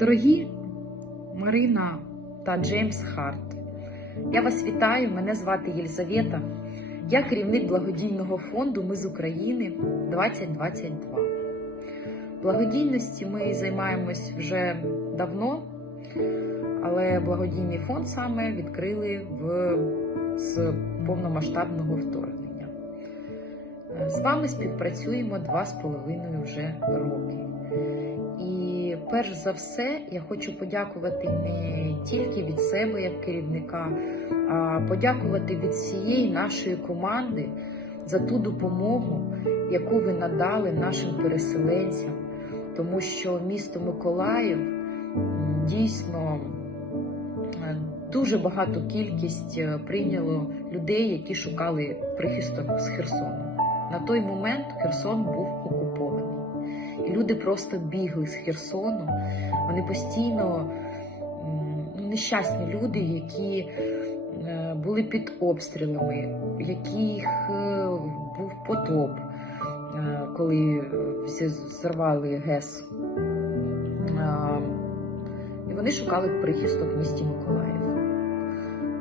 Дорогі Марина та Джеймс Харт, я вас вітаю. Мене звати Єлизавета. Я керівник благодійного фонду Ми з України 2022. Благодійності ми займаємось вже давно, але благодійний фонд саме відкрили в, з повномасштабного вторгнення. З вами співпрацюємо два з половиною вже роки. Перш за все я хочу подякувати не тільки від себе як керівника, а подякувати від всієї нашої команди за ту допомогу, яку ви надали нашим переселенцям, тому що місто Миколаїв дійсно е, дуже багату кількість е, прийняло людей, які шукали прихисток з Херсону. На той момент Херсон був окупований. Люди просто бігли з Херсону. Вони постійно ну, нещасні люди, які е, були під обстрілами, яких е, був потоп, е, коли всі зірвали ГЕС. І вони шукали прихисток в місті Миколаїв.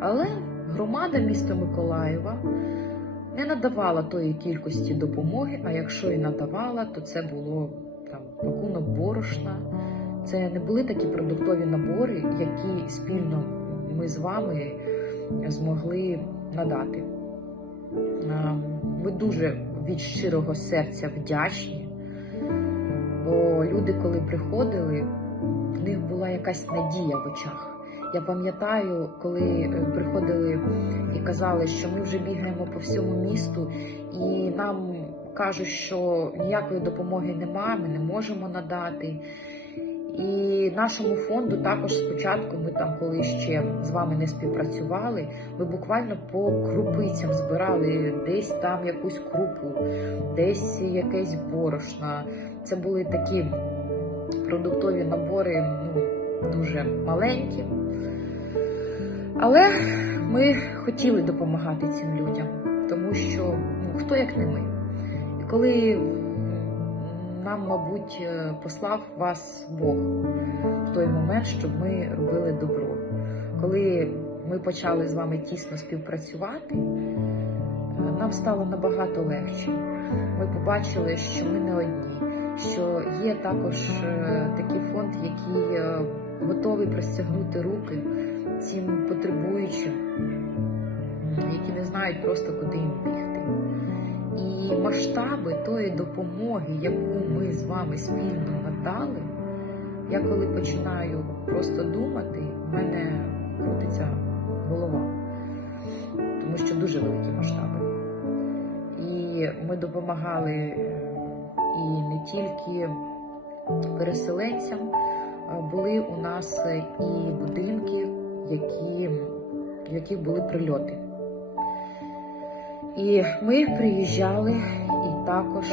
Але громада міста Миколаєва не надавала тої кількості допомоги, а якщо і надавала, то це було там пакунок борошна. Це не були такі продуктові набори, які спільно ми з вами змогли надати. Е, Ми дуже від щирого серця вдячні, бо люди, коли приходили, в них була якась надія в очах. Я пам'ятаю, коли е, приходили і казали, що ми вже бігаємо по всьому місту, і нам кажуть, що ніякої допомоги немає, ми не можемо надати. І нашому фонду також спочатку, ми там, коли ще з вами не співпрацювали, ми буквально по крупицям збирали десь там якусь крупу, десь якесь борошна. Це були такі продуктові набори, ну, дуже маленькі. Але ми хотіли допомагати цим людям, тому що ну, хто як не ми. І коли нам, мабуть, е, послав вас Бог в той момент, щоб ми робили добро. Коли ми почали з вами тісно співпрацювати, е, нам стало набагато легше. Ми побачили, що ми не одні, що є також е, такий фонд, який готовий простягнути руки знають просто куди їм бігти. І масштаби тої допомоги, яку ми з вами спільно надали, я коли починаю просто думати, в мене крутиться голова, тому що дуже великі масштаби. І ми допомагали е, і не тільки переселенцям, були у нас і будинки, які, в яких були прильоти. І ми приїжджали і також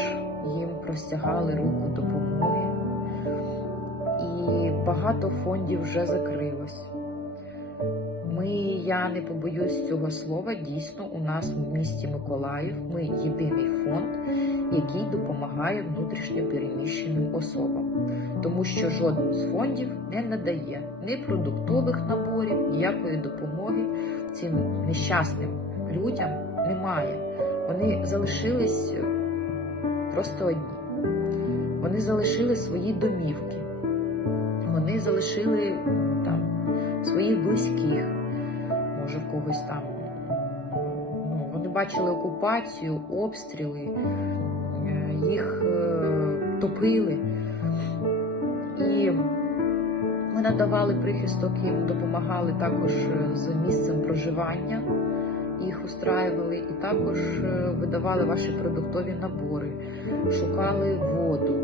їм простягали руку допомоги. І багато фондів вже закрилось. Ми, я не побоюсь цього слова, дійсно, у нас в місті Миколаїв ми єдиний фонд, який допомагає внутрішньо переміщеним особам, тому що жоден з фондів не надає ні продуктових наборів, ніякої допомоги цим нещасним людям немає. Вони залишились просто одні. Вони залишили свої домівки, вони залишили там своїх близьких, може в когось там. Ну, вони бачили окупацію, обстріли, е, їх е, топили. І ми надавали прихисток їм, допомагали також з місцем проживання їх устраювали і також е, видавали ваші продуктові набори, шукали воду,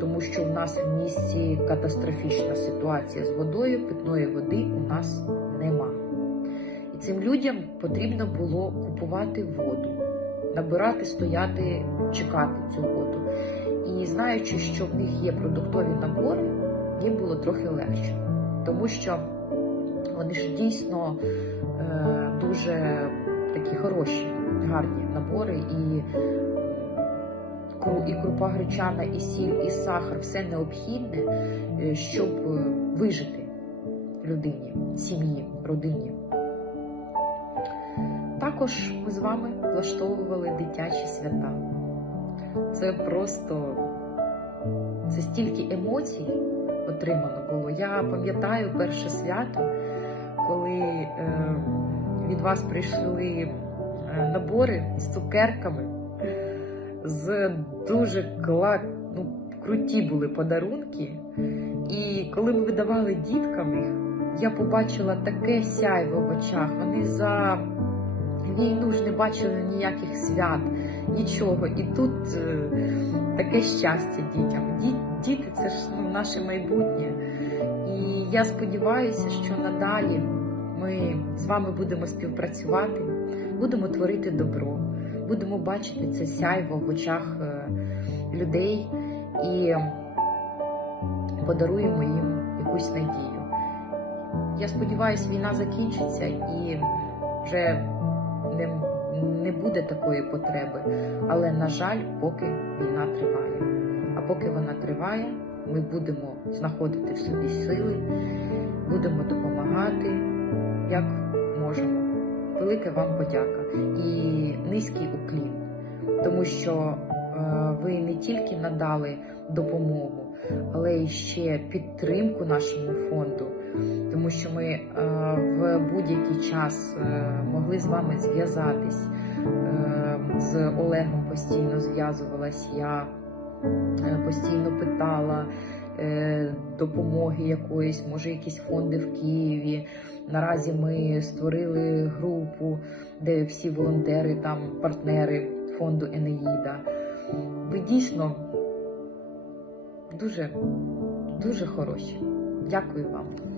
тому що в нас в місті катастрофічна ситуація з водою, питної води у нас нема. І цим людям потрібно було купувати воду, набирати, стояти, чекати цю воду. І знаючи, що в них є продуктові набори, їм було трохи легше, тому що вони ж дійсно е, дуже такі хороші, гарні набори, і і крупа гречана, і сіль, і сахар все необхідне, е, щоб е, вижити людині, сім'ї, родині. Також ми з вами влаштовували дитячі свята. Це просто це стільки емоцій отримано було. Я пам'ятаю перше свято, коли е, від вас прийшли е, набори з цукерками, з дуже кла... ну, круті були подарунки. І коли ми видавали діткам їх, я побачила таке сяйво в очах. Вони за війну ж не бачили ніяких свят, нічого. І тут е, таке щастя дітям. Діти це ж ну, наше майбутнє. Я сподіваюся, що надалі ми з вами будемо співпрацювати, будемо творити добро, будемо бачити це сяйво в очах е, людей і подаруємо їм якусь надію. Я сподіваюся, війна закінчиться і вже не, не буде такої потреби. Але, на жаль, поки війна триває. А поки вона триває, ми будемо знаходити в собі сили, будемо допомагати, як можемо. Велика вам подяка і низький уклін, тому що е, ви не тільки надали допомогу, але й ще підтримку нашому фонду, тому що ми е, в будь-який час е, могли з вами зв'язатись. З Олегом постійно зв'язувалась я постійно питала е, допомоги якоїсь, може, якісь фонди в Києві. Наразі ми створили групу, де всі волонтери, там партнери фонду Енеїда. Ви дійсно дуже, дуже хороші. Дякую вам.